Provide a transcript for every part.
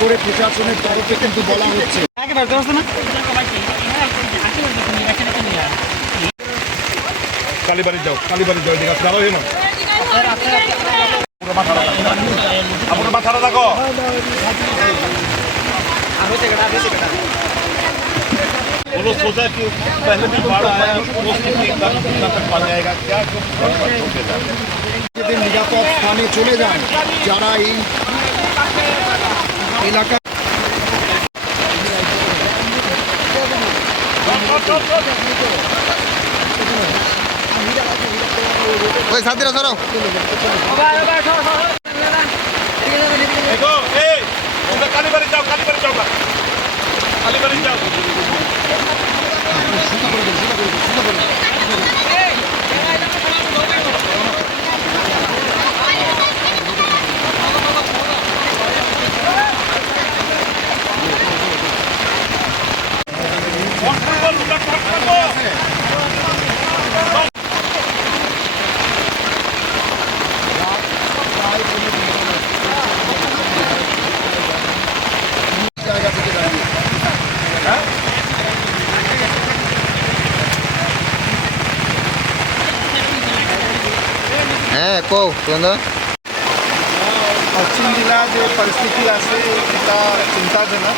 করে প্রশাসনের তরফে কিন্তু বলা হচ্ছে কালীবাড়ি যাও এদিকে দাঁড়াও না আপনার মাথাটা দেখো बोलो सोचा कि पहले भी बाढ़ आया वो स्थिति एकदम तक पा जाएगा क्या যদি নিরাপদ স্থানে চলে যান যারা এই এলাকা ওই সাথীরা সরো দেখো এই তোমরা কালীবাড়ি যাও पश्चिम जिला जो परिस्थिती আছে এটা চিন্তাজনক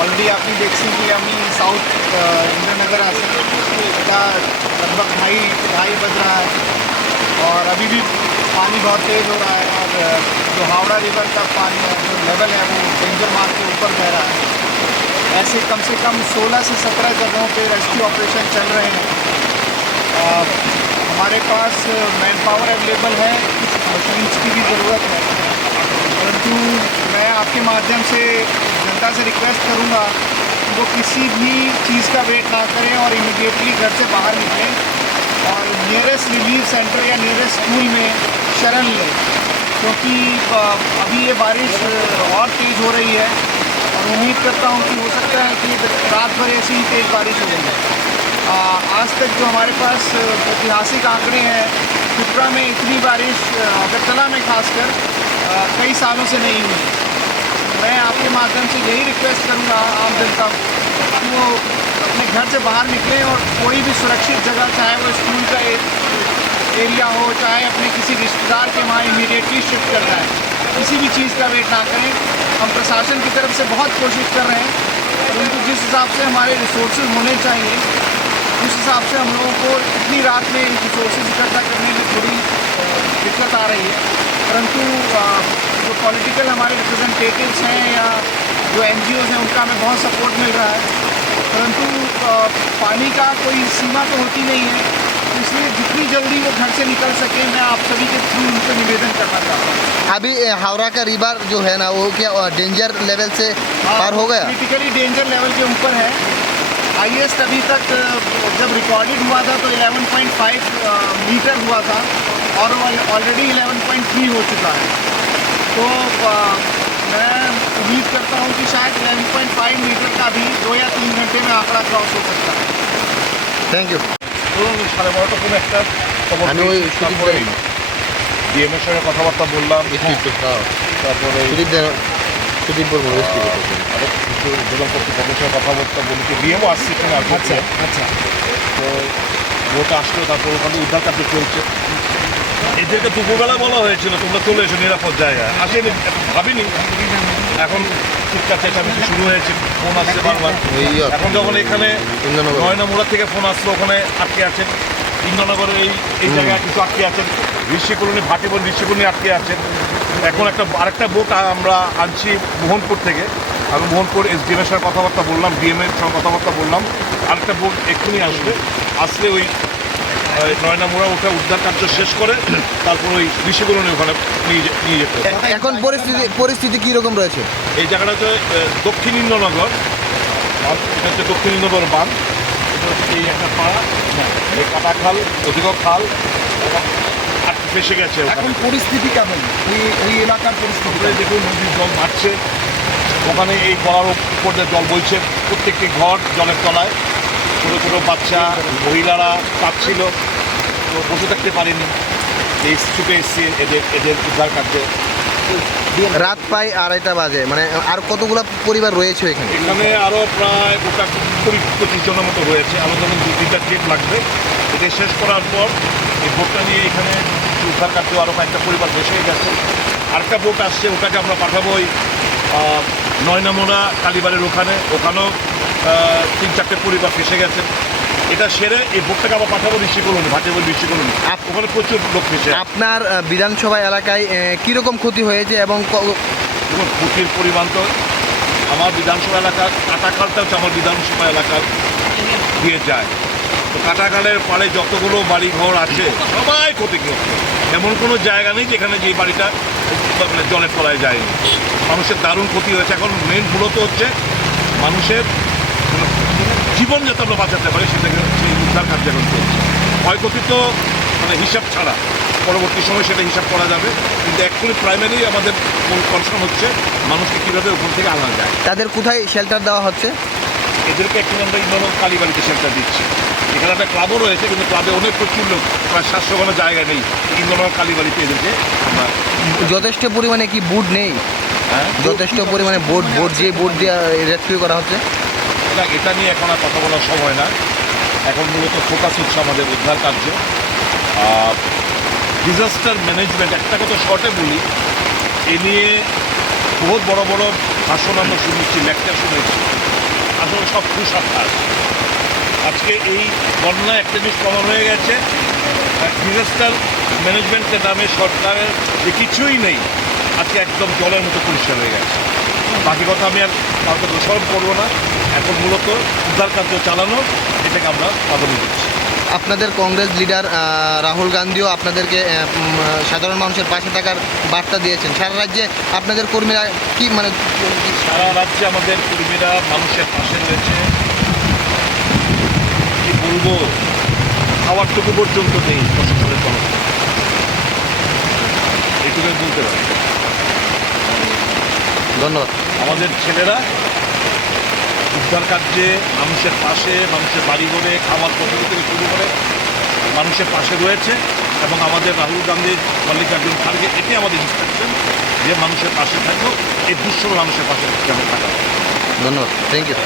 অলরেডি আপনি দেখছেন कि আমি साउथ इंद्रनगर আছে এটা लगभग ढाई बज रहा है और अभी भी पानी बहुत तेज़ हो रहा है और जो हावड़ा रिवर का पानी है जो लेवल है वो डेंजर मार्क के ऊपर बह रहा है। ऐसे कम से कम 16 से 17 जगहों पे रेस्क्यू ऑपरेशन चल रहे हैं। हमारे पास मैन पावर अवेलेबल है, मशीन्स की भी ज़रूरत है, परंतु मैं आपके माध्यम से जनता से रिक्वेस्ट करूंगा कि वो किसी भी चीज़ का वेट ना करें और इमीडिएटली घर से बाहर निकलें और नियरेस्ट रिलीफ सेंटर या नियरेस्ट स्कूल में शरण लें, क्योंकि अभी ये बारिश और तेज़ हो रही है और उम्मीद करता हूँ कि हो सकता है कि रात भर ऐसी ही तेज़ बारिश हो रही है। आज तक जो हमारे पास ऐतिहासिक आंकड़े हैं, त्रिपुरा में इतनी बारिश अगरतला में खासकर कई सालों से नहीं हुई। मैं आपके माध्यम से यही रिक्वेस्ट करूंगा आम जनता को कि वो अपने घर से बाहर निकलें और कोई भी सुरक्षित जगह, चाहे वो स्कूल का एरिया हो, चाहे अपने किसी रिश्तेदार के वहाँ इमीडिएटली शिफ्ट कर जाए, किसी भी चीज़ का वेट ना करें। हम प्रशासन की तरफ से बहुत कोशिश कर रहे हैं, परंतु जिस हिसाब से हमारे रिसोर्सेज होने चाहिए उस हिसाब से हम लोगों को इतनी रात में रिसोर्सेज इकट्ठा करने में थोड़ी दिक्कत आ रही है। परंतु जो पॉलिटिकल हमारे रिप्रेजेंटेटिव्स हैं या जो NGOs हैं उनका हमें बहुत सपोर्ट मिल रहा है, परंतु पानी का कोई सीमा तो होती नहीं है, तो इसलिए जितनी जल्दी वो घर से निकल सके मैं आप सभी के थ्रू उनको निवेदन करना चाहता हूँ। अभी हावड़ा का रिवर जो है ना वो क्या डेंजर लेवल से पार हो गया? क्रिटिकली डेंजर लेवल के ऊपर है। हाईएस्ट अभी तक जब रिकॉर्डेड हुआ था तो 11.5 मीटर हुआ था और ऑलरेडी 11.3 हो चुका है। तो मैं उम्मीद करता हूँ कि शायद 11.5 मीटर का भी 2 या 3 घंटे में आंकड़ा क्रॉस हो सकता है। Thank you. সাড়ে 12টার কোনো একটা আমি ওই তারপরে ডিএমের সঙ্গে কথাবার্তা বললাম, তারপরে সুদীপ বর্মন জেলা কর্তৃপক্ষের সঙ্গে কথাবার্তা বলি কি ডিএমও আসছে এখানে। আচ্ছা আচ্ছা, তো ভোট আসলো, তারপর ওখানে উদ্ধার কার্য চলছে। এদেরকে দুপুরবেলা বলা হয়েছিল তোমরা চলে এসো নিরাপদ জায়গায়, আসেনি, ভাবিনি। এখন চিৎকার চেঁচামেচি শুরু হয়েছে, ফোন আসছে বারবার। এখন যখন এখানে নয়না মোড়া থেকে ফোন আসলো ওখানে আটকে আছে, ইন্দ্রনগরের এই জায়গায় কিছু আটকে আছেন, ঋষিকলোনি ভাটিবন ঋষিকলোনি আটকে আছেন। এখন আরেকটা বোট আমরা আনছি মোহনপুর থেকে। আমি মোহনপুর SDM এর সঙ্গে কথাবার্তা বললাম, DM এর সঙ্গে কথাবার্তা বললাম। আরেকটা বোট এক্ষুনি আসলে ওই নয়নামোড়া ওটা উদ্ধার কার্য শেষ করে তারপর ওই ঋষিকলোনি ওখানে নিয়ে যেতে হবে। এখন পরিস্থিতি কী রকম রয়েছে? এই জায়গাটা হচ্ছে দক্ষিণ ইন্দ্রনগর, এটা হচ্ছে দক্ষিণ ইন্দ্রনগর বাঁধ। এটা হচ্ছে এই একটা পাড়া, এই কাটা খাল, অধিক খাল এবং ফেসে গেছে। এখন পরিস্থিতি কেমন ওই এলাকার পরিস্থিতি? ওখানে দেখুন নদীর জল বাড়ছে, ওখানে এই গলার উপর দিয়ে জল বইছে, প্রত্যেকটি ঘর জলের তলায়। ছোটো ছোটো বাচ্চা মহিলারা কাঁদছিল, তো বসে থাকতে পারেনি, এই ছুটে এসছে এদের উদ্ধার কার্যে। রাত প্রায় 2:30 বাজে, মানে আর কতগুলো পরিবার রয়েছে এখানে? এখানে আরও প্রায় গোটা 20-25 জনের মতো রয়েছে। আরও যেমন 2-3টা ট্রিপ লাগবে। এটা শেষ করার পর এই বোটটা নিয়ে এখানে উদ্ধার কার্য আরও কয়েকটা পরিবার বসে গেছে। আরেকটা বোট আসছে, ওটাকে আমরা পাঠাবো ওই নয়নামোড়া কালীবাড়ির ওখানেও 3-4টে পরিবার ফেসে গেছে। এটা সেরে এই বোটটাকে আবার পাঠাবো ঋষিকলোনি, ভাটিবন ঋষিকলোনি। ওখানে প্রচুর লোক ফেসে। আপনার বিধানসভা এলাকায় কীরকম ক্ষতি হয়েছে এবং দেখুন ক্ষতির পরিমাণ তো আমার বিধানসভা এলাকার কাটাখালটা হচ্ছে আমার বিধানসভা এলাকার দিয়ে যায়। তো কাটাখালের পাড়ে যতগুলো বাড়ি ঘর আছে সবাই ক্ষতিগ্রস্ত। এমন কোনো জায়গা নেই যেখানে যে বাড়িটা মানে জলের তলায় যায়নি। মানুষের দারুণ ক্ষতি হয়েছে। এখন মেন মূলত হচ্ছে মানুষের জীবন যাতে আমরা বাঁচাতে পারি সেটাকে সেই উদ্ধার কার্য এখন চলছে। ক্ষয়ক্ষতি তো মানে হিসাব ছাড়া, পরবর্তী সময় সেটা হিসাব করা যাবে, কিন্তু অ্যাকচুয়ালি প্রাইমারি আমাদের মূল কনসার্ন হচ্ছে মানুষকে কীভাবে ওপর থেকে আনা যায়। তাদের কোথায় শেল্টার দেওয়া হচ্ছে? এদেরকে একটু আমরা ইন্দ্রনগর কালীবাড়িতে শেল্টার দিচ্ছি। এখানে একটা ক্লাবও রয়েছে, কিন্তু ক্লাবে অনেক প্রচুর লোক, প্রায় 700 কোনো জায়গা নেই। ইন্দ্রনগর কালীবাড়িতে এদেরকে আমরা যথেষ্ট পরিমাণে কি বুট নেই? হ্যাঁ যথেষ্ট পরিমাণে বোট দিয়ে রেস্কিউ করা হচ্ছে। এটা নিয়ে এখন আর কথা বলার সময় না। এখন মূলত ফোকাস হচ্ছে আমাদের উদ্ধার কার্য। ডিজাস্টার ম্যানেজমেন্ট একটা কথা শর্টে বলি, এ নিয়ে বহুত বড় বড় ভাষণ আমরা শুনেছি, লেকচার শুনেছি, আসলে সব কুসংস্কার। আজকে এই বন্যা একটা জিনিস প্রমাণ হয়ে গেছে, ডিজাস্টার ম্যানেজমেন্টের নামে সরকারের যে কিছুই নেই, আজকে একদম জলের মতো পরিষ্কার হয়ে গেছে। বাকি কথা আমি আর কাউকে দোষারোপ করবো না। এখন মূলত উদ্ধার কার্য চালানো, এটাকে আমরা প্রাধান্য দিচ্ছি। আপনাদের কংগ্রেস লিডার রাহুল গান্ধীও আপনাদেরকে সাধারণ মানুষের পাশে থাকার বার্তা দিয়েছেন। সারা রাজ্যে আপনাদের কর্মীরা কি মানে সারা রাজ্যে আমাদের কর্মীরা মানুষের পাশে রয়েছে। কি বলবো, খাওয়ারটুকু পর্যন্ত নেই প্রশাসনের তরফ থেকে, এইটুকুই বলতে পারি। ধন্যবাদ। আমাদের ছেলেরা উদ্ধার কার্যে মানুষের পাশে, মানুষের বাড়ি ঘরে খাবার পদ্ধতি থেকে শুরু করে মানুষের পাশে রয়েছে। এবং আমাদের রাহুল গান্ধীর, মল্লিকার্জুন খাড়গে, এটি আমাদের ইনস্ট্রাকশন যে মানুষের পাশে থাকবো, এই দুঃস্থ মানুষের পাশে যেন থাকা। ধন্যবাদ, থ্যাংক ইউ।